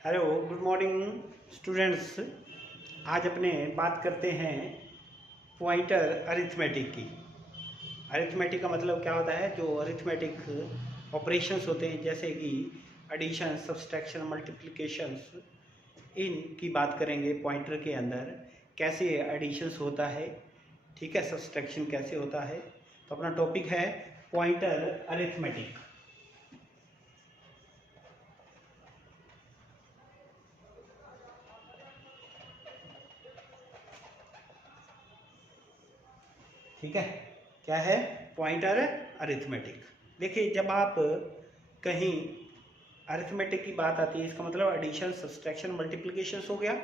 Hello, good morning students. आज अपने बात करते हैं पॉइंटर अरिथमेटिक की। अरिथमेटिक का मतलब क्या होता है? जो अरिथमेटिक ऑपरेशंस होते हैं जैसे कि एडिशन, सब्सट्रैक्शन, मल्टीप्लिकेशंस, इनकी बात करेंगे। पॉइंटर के अंदर कैसे एडिशंस होता है, ठीक है, सब्सट्रैक्शन कैसे होता है। तो अपना टॉपिक है पॉइंटर अरिथमेटिक। ठीक है, क्या है? Pointer arithmetic. देखिए, जब आप कहीं अरिथमेटिक की बात आती है, इसका मतलब एडिशन, सब्सट्रैक्शन, मल्टीप्लिकेशन हो गया।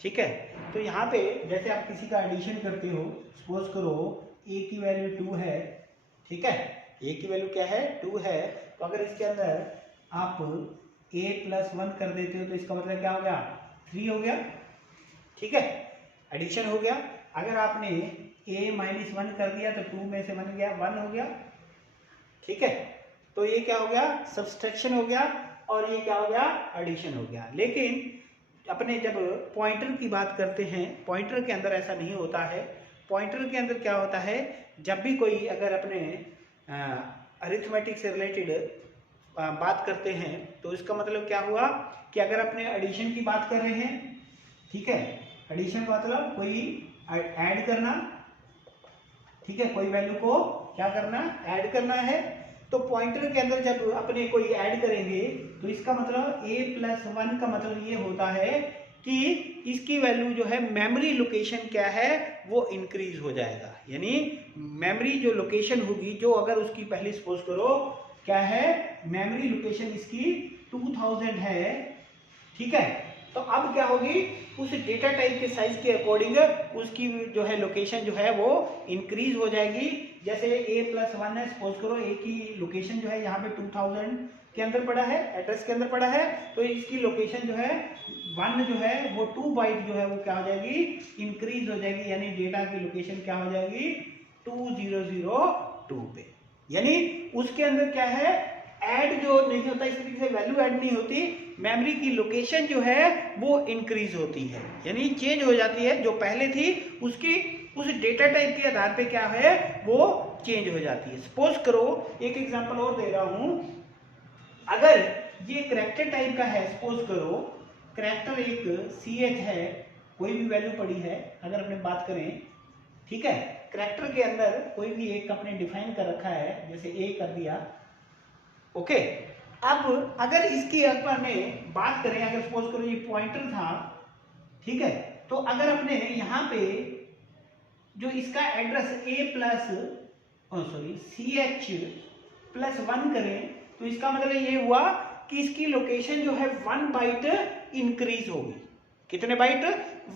ठीक है, तो यहाँ पे जैसे आप किसी का एडिशन करते हो, सपोज करो ए की वैल्यू 2 है, ठीक है, ए की वैल्यू क्या है? 2 है। तो अगर इसके अंदर आप a + 1 कर देते हो तो इसका मतलब क्या हो गया? 3 हो गया। ठीक है, एडिशन हो गया। अगर आपने a - 1 कर दिया तो 2 में से बन गया 1 हो गया। ठीक है, तो ये क्या हो गया? सब्सट्रैक्शन हो गया। और ये क्या हो गया? एडिशन हो गया। लेकिन अपने जब पॉइंटर की बात करते हैं, पॉइंटर के अंदर ऐसा नहीं होता है। पॉइंटर के अंदर क्या होता है? जब भी कोई अगर अपने अरिथमेटिक से रिलेटेड बात करते हैं तो इसका मतलब क्या हुआ कि अगर अपने एडिशन की बात कर रहे हैं, ठीक है, एडिशन का मतलब कोई ऐड करना, ठीक है, कोई वैल्यू को क्या करना? ऐड करना है। तो पॉइंटर के अंदर जब अपने कोई ऐड करेंगे तो इसका मतलब a + 1 का मतलब ये होता है कि इसकी वैल्यू जो है मेमोरी लोकेशन क्या है वो इंक्रीज हो जाएगा। यानी मेमोरी जो लोकेशन होगी, जो अगर उसकी पहले सपोज करो क्या है, मेमोरी लोकेशन इसकी 2000 है, ठीक है, तो अब क्या होगी? उस डेटा टाइप के साइज के अकॉर्डिंग उसकी जो है लोकेशन जो है वो इंक्रीज हो जाएगी। जैसे a + 1 है, सपोज करो a की लोकेशन जो है यहाँ पे 2000 के अंदर पड़ा है, एड्रेस के अंदर पड़ा है, तो इसकी लोकेशन जो है 1 जो है वो 2 बाइट जो है वो क्या हो जाएगी? इंक्रीज हो जाएगी। यानी डेटा की लोकेशन क्या हो जाएगी? 2002 पे। यानी उसके अंदर क्या है? ऐड जो नहीं होता, इस तरीके से वैल्यू ऐड नहीं होती, मेमोरी की लोकेशन जो है वो इंक्रीज होती है, यानी चेंज हो जाती है। जो पहले थी उसकी उस डेटा टाइप के आधार पे क्या है वो चेंज हो जाती है। सपोज करो, एक एग्जांपल और दे रहा हूं, अगर ये करैक्टर टाइप का है, सपोज करो करैक्टर एक CH है, कोई भी वैल्यू पड़ी है अगर अपने बात करें, ठीक है, करैक्टर के अंदर कोई भी एक अपने डिफाइन कर रखा है, जैसे A कर दिया, ओके। अब अगर इसकी अपन ने बात करें, अगर सपोज करो ये पॉइंटर था, ठीक है, तो अगर अपने यहाँ पे जो इसका एड्रेस CH+1 करें तो इसका मतलब ये हुआ कि इसकी लोकेशन जो है 1 बाइट इंक्रीज होगी। कितने बाइट?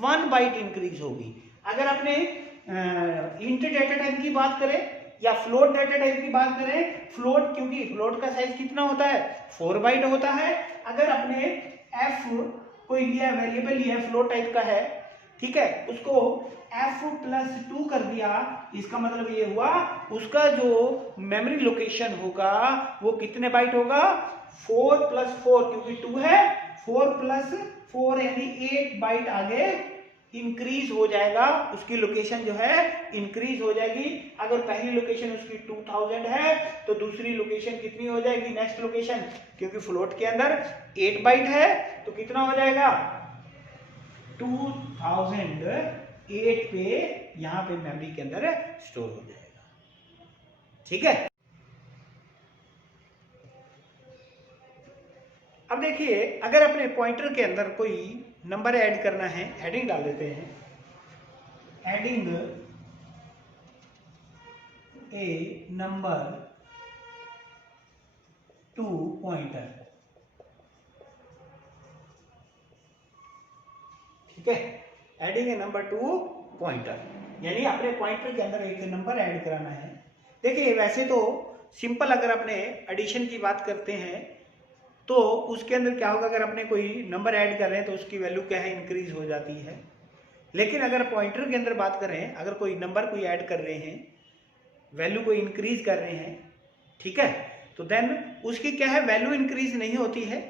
1 बाइट इंक्रीज होगी। अगर अपने इंट डेटा टाइप की बात करें या फ्लोट डेटा टाइप की बात करें, फ्लोट, क्योंकि फ्लोट का साइज कितना होता है? 4 बाइट होता है। अगर अपने f कोई लिया, वेरिएबल लिया, फ्लोट टाइप का है, ठीक है, उसको f+2 कर दिया, इसका मतलब ये हुआ उसका जो मेमोरी लोकेशन होगा वो कितने बाइट होगा? 4 + 4, क्योंकि 2 है, 4 + 4 यानी 8 बाइट आगे इंक्रीज हो जाएगा। उसकी लोकेशन जो है इंक्रीज हो जाएगी। अगर पहली लोकेशन उसकी 2000 है तो दूसरी लोकेशन कितनी हो जाएगी? नेक्स्ट लोकेशन, क्योंकि फ्लोट के अंदर 8 बाइट है तो कितना हो जाएगा? 2008 पे यहां पे मेमोरी के अंदर स्टोर हो जाएगा। ठीक है, अब देखिए, अगर अपने पॉइंटर के अंदर कोई नंबर ऐड करना है, हेडिंग डाल देते हैं, एडिंग ए नंबर टू पॉइंटर, ठीक है, एडिंग ए नंबर टू पॉइंटर, यानी अपने पॉइंटर के अंदर एक नंबर ऐड कराना है। देखिए, वैसे तो सिंपल अगर अपने एडिशन की बात करते हैं तो उसके अंदर क्या होगा? अगर अपने कोई नंबर ऐड कर रहे हैं तो उसकी वैल्यू क्या है? इंक्रीज हो जाती है। लेकिन अगर पॉइंटर के अंदर बात करें, अगर कोई नंबर कोई ऐड कर रहे हैं, वैल्यू को इंक्रीज कर रहे हैं, ठीक है, तो देन उसकी क्या है? वैल्यू इंक्रीज नहीं होती है,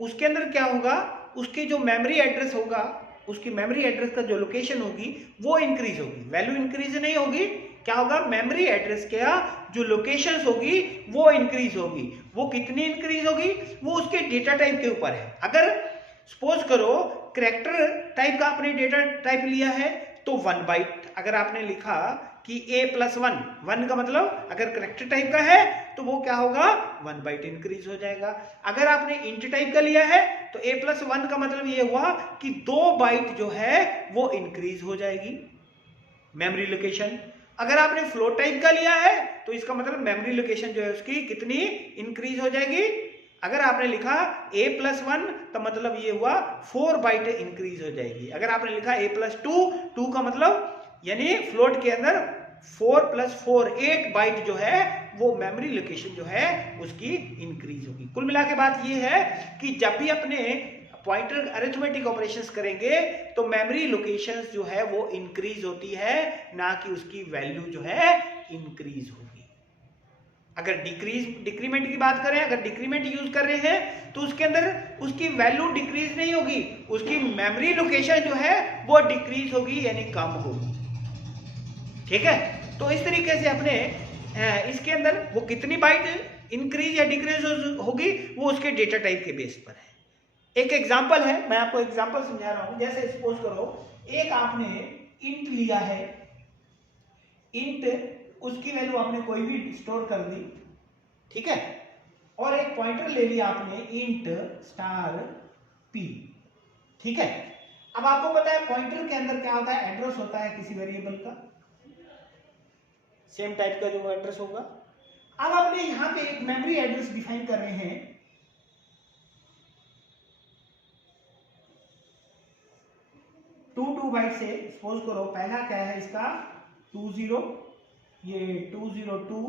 उसके अंदर क्या होगा, उसके जो मेमोरी एड्रेस होगा, उसकी मेमोरी एड्रेस का जो लोकेशन होगी वो इंक्रीज होगी, वैल्यू इंक्रीज नहीं होगी, क्या होगा, मेमोरी एड्रेस का जो लोकेशंस होगी वो इंक्रीज होगी। वो कितनी इंक्रीज होगी, वो उसके डेटा टाइप के ऊपर है। अगर सपोज करो कैरेक्टर टाइप का आपने डेटा टाइप लिया है तो 1 बाइट, अगर आपने लिखा कि a+1, 1 का मतलब अगर कैरेक्टर टाइप का है तो वो क्या होगा, 1 बाइट इंक्रीज हो जाएगा। अगर आपने इंट टाइप का लिया है तो a+1 का मतलब ये हुआ कि 2 बाइट जो है वो इंक्रीज हो जाएगी मेमोरी लोकेशन। अगर आपने फ्लोट टाइप का लिया है तो इसका मतलब मेमोरी लोकेशन जो है उसकी कितनी इंक्रीज हो जाएगी। अगर आपने लिखा a+1 तो मतलब ये हुआ 4 बाइट इंक्रीज हो जाएगी। अगर आपने लिखा a+2, 2 का मतलब यानी फ्लोट के अंदर 4 + 4 8 बाइट जो है वो मेमोरी लोकेशन जो है उसकी इंक्रीज होगी। कुल मिला के बात ये है कि जब भी अपने पॉइंटर अरिथमेटिक ऑपरेशंस करेंगे तो मेमोरी लोकेशंस जो है वो इंक्रीज होती है, ना कि उसकी वैल्यू जो है इंक्रीज होगी। अगर डिक्रीमेंट की बात करें, अगर डिक्रीमेंट यूज कर रहे हैं तो उसके अंदर उसकी वैल्यू डिक्रीज नहीं होगी, उसकी मेमोरी लोकेशन जो है वो डिक्रीज होगी यानी कम होगी। ठीक है, तो इस तरीके से अपने इसके अंदर वो कितनी बाइट इंक्रीज या डिक्रीज होगी वो उसके डेटा टाइप के बेस पर है। एक एग्जांपल है, मैं आपको एग्जांपल समझा रहा हूं। जैसे सपोज करो एक आपने इंट लिया है, इंट उसकी वैल्यू आपने कोई भी स्टोर कर दी, ठीक है, और एक पॉइंटर ले लिया आपने इंट *p, ठीक है। अब आपको पता है पॉइंटर के अंदर क्या होता है, एड्रेस होता है किसी वेरिएबल का, सेम टाइप का जो एड्रेस होगा। अब आपने यहां पे एक मेमोरी एड्रेस डिफाइन कर रहे हैं, 2 बाइट से। सपोज करो पहला क्या है इसका 20, ये 202,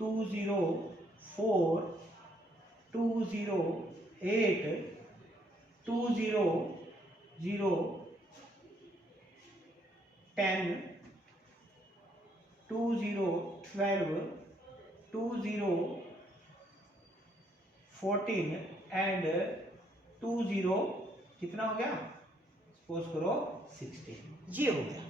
204, 208, 200, 10, 2012, 2014 एंड 20 कितना हो गया, सपोज करो 16, ये हो गया।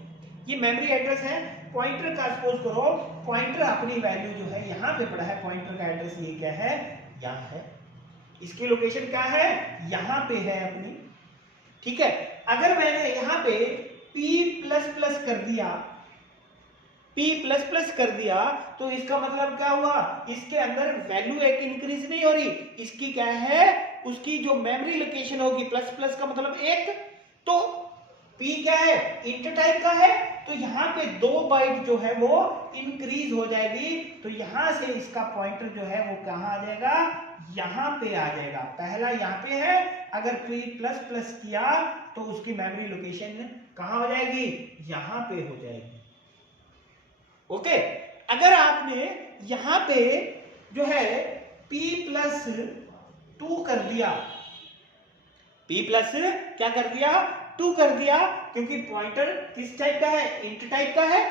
ये मेमोरी एड्रेस है पॉइंटर का। सपोज करो पॉइंटर अपनी वैल्यू जो है यहाँ पे पड़ा है, पॉइंटर का एड्रेस ये क्या है, यहाँ है, इसकी लोकेशन क्या है, यहाँ पे है अपनी, ठीक है। अगर मैंने यहाँ पे p++ कर दिया, p++ कर दिया तो इसका मतलब क्या हुआ, इसके अंदर वैल्यू एक इंक्रीज नहीं हो रही, इसकी क्या है, उसकी जो मेमोरी लोकेशन होगी ++ का मतलब 1, तो p क्या है, इंट टाइप का है, तो यहाँ पे 2 बाइट जो है वो इंक्रीज हो जाएगी। तो यहां से इसका पॉइंटर जो है वो कहां आ जाएगा, यहाँ पे आ जाएगा। पहला यहाँ पे है, अगर p++ किया तो उसकी मेमोरी लोकेशन कहां हो जाएगी, यहाँ पे हो जाएगी। ओके, अगर आपने यहाँ पे जो है p+2 कर दिया, p+ क्या कर दिया, 2 कर दिया, क्योंकि पॉइंटर किस टाइप का है, इंट टाइप का है,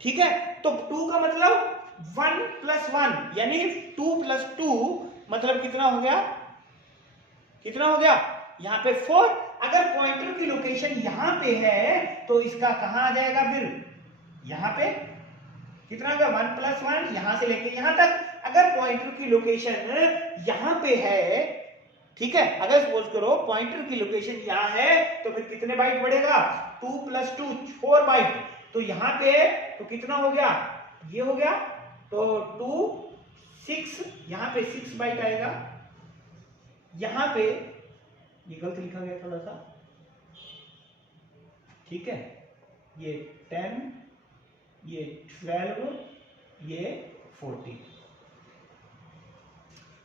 ठीक है। तो 2 का मतलब 1 + 1 यानी 2 + 2 मतलब कितना हो गया, कितना हो गया, यहाँ पे 4। अगर पॉइंटर की लोकेशन यहाँ पे है तो इसका कहां आ जाएगा, फिर यहाँ पे कितना होगा, 1 + 1 यहां से लेके यहां तक। अगर पॉइंटर की लोकेशन यहाँ पे है, ठीक है, अगर सपोज करो पॉइंटर की लोकेशन यहाँ है तो फिर कितने बाइट बढ़ेगा, 2 + 2 4 बाइट, तो यहाँ पे तो कितना हो गया, ये हो गया, तो 2 6, यहाँ पे 6 बाइट आएगा, यहाँ पे ये गलत लिखा गया थोड़ा सा, ठीक है, ये 10, ये 12, ये 14,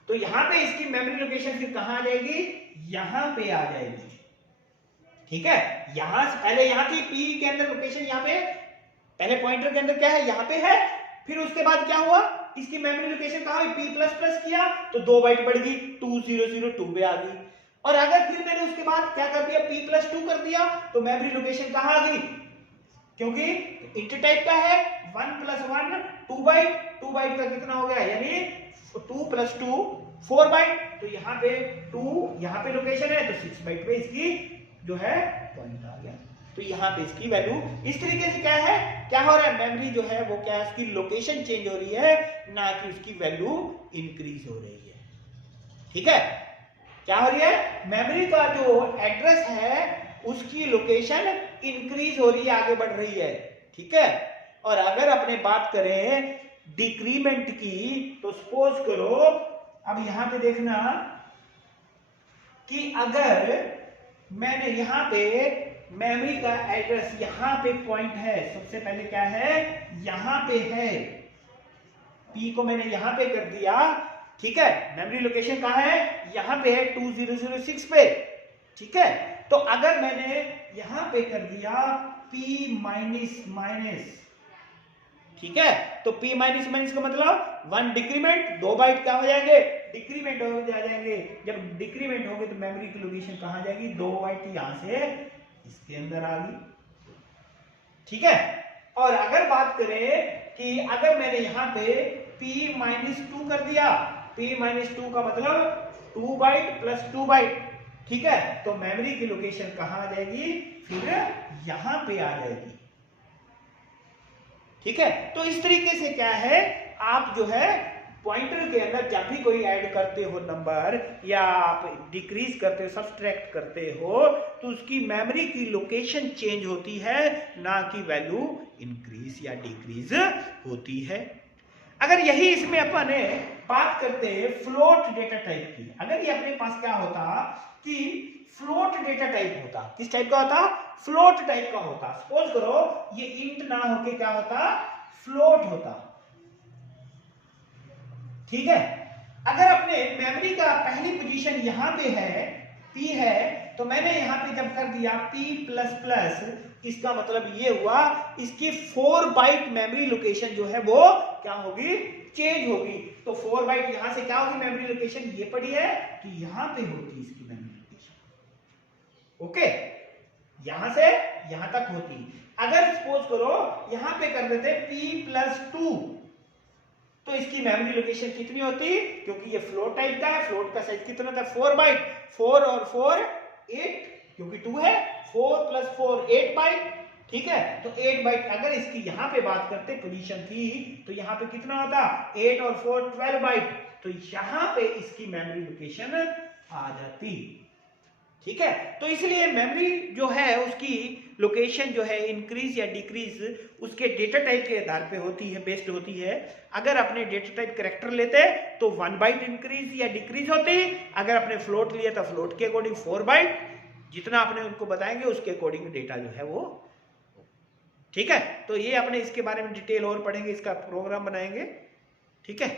तो यहां पे इसकी मेमोरी लोकेशन फिर कहां आ जाएगी, यहां पे आ जाएगी, ठीक है। यहां से पहले यहां थी p के अंदर लोकेशन, यहां पे पहले पॉइंटर के अंदर क्या है, यहां पे है, फिर उसके बाद क्या हुआ, इसकी मेमोरी लोकेशन कहां हुई, p++ किया तो 2 बाइट बढ़ गई, 2002 पे आ गई। और अगर फिर मैंने उसके बाद क्या कर दिया, p+2 कर दिया तो मेमोरी लोकेशन कहां आ गई, क्योंकि इंट टाइप का है, 1 + 1 2 बाइट, 2 बाइट का कितना हो गया, यानी 2 + 2 4 बाइट, तो यहाँ पे 2 यहाँ पे लोकेशन है, तो 6 बाइट पे इसकी जो है पॉइंट आ गया। तो यहाँ पे इसकी वैल्यू इस तरीके से क्या है, क्या हो रहा है, मेमोरी जो है वो क्या है, इसकी लोकेशन चेंज हो रही है, ना कि उसकी वैल्यू इंक्रीज हो रही है। ठीक है, क्या हो रही है, मेमोरी का जो एड्रेस है उसकी लोकेशन इंक्रीज हो रही है, आगे बढ़ रही है। ठीक है, और अगर अपने बात करें डिक्रीमेंट की, तो सपोज करो, अब यहां पे देखना कि अगर मैंने यहां पे मेमोरी का एड्रेस यहां पे पॉइंट है, सबसे पहले क्या है, यहां पे है, P को मैंने यहां पे कर दिया। ठीक है, मेमोरी लोकेशन कहां है, यहां पे है 2006 पे। ठीक है, तो अगर मैंने यहां पे कर दिया P माइनस, ठीक है, तो P माइनस का मतलब 1 डिक्रीमेंट, 2 बाइट क्या हो जाएंगे, डिक्रीमेंट हो जाएंगे। जब डिक्रीमेंट होंगे तो मेमोरी की लोकेशन कहां जाएगी, 2 बाइट यहां से इसके अंदर आ गई। ठीक है, और अगर बात करें कि अगर मैंने यहां पे P-2 कर दिया, P-2 का मतलब 2 बाइट प्लस 2 बाइट। ठीक है, तो मेमोरी की लोकेशन कहां आ जाएगी, फिर यहां पे आ जाएगी। ठीक है, तो इस तरीके से क्या है, आप जो है पॉइंटर के अंदर जब भी कोई ऐड करते हो नंबर, या आप डिक्रीज करते हो, सब्सट्रैक्ट करते हो, तो उसकी मेमोरी की लोकेशन चेंज होती है, ना कि वैल्यू इंक्रीज या डिक्रीज होती है। अगर यही इसमें अपन बात करते हैं फ्लोट डेटा टाइप की, अगर ये अपने पास क्या होता कि फ्लोट डेटा टाइप होता, किस टाइप का होता, फ्लोट टाइप का होता। सपोज करो ये इंट ना होके क्या होता, फ्लोट होता। ठीक है, अगर अपने मेमोरी का पहली पोजीशन यहां पे है, P है, तो मैंने यहां पे जब कर दिया P++, इसका मतलब ये हुआ इसकी 4 बाइट मेमोरी लोकेशन जो है वो क्या होगी, चेंज होगी। तो 4 बाइट यहां से क्या होगी, मेमोरी लोकेशन ये पड़ी है, तो यहां पे होती इसकी मेमोरी लोकेशन। ओके, यहां से यहां तक होती। अगर सपोज करो यहां पे कर देते P+2, तो इसकी मेमोरी लोकेशन कितनी होती, क्योंकि ये फ्लोट टाइप का है, फ्लोट का साइज कितना था, 4 बाइट, 4 और 4 8, क्योंकि 2 है, 4 + 4 8 बाइट। ठीक है, तो 8 बाइट अगर इसकी यहां पे बात करते पोजीशन थी, तो यहां पे कितना होता, 8 और 4 12 बाइट, तो यहां पे इसकी मेमोरी लोकेशन आ जाती। ठीक है, तो इसलिए मेमोरी जो है उसकी लोकेशन जो है इंक्रीज या डिक्रीज उसके डेटा टाइप के आधार पे होती है, बेस्ड होती है। अगर अपने डेटा टाइप कैरेक्टर लेते तो 1 बाइट इंक्रीज या डिक्रीज होती, अगर अपने फ्लोट लिए तो फ्लोट के अकॉर्डिंग 4 बाइट, जितना आपने उनको बताएंगे उसके अकॉर्डिंग डेटा जो है वो। ठीक है, तो ये अपने इसके बारे में डिटेल और पढ़ेंगे, इसका प्रोग्राम बनाएंगे। ठीक है।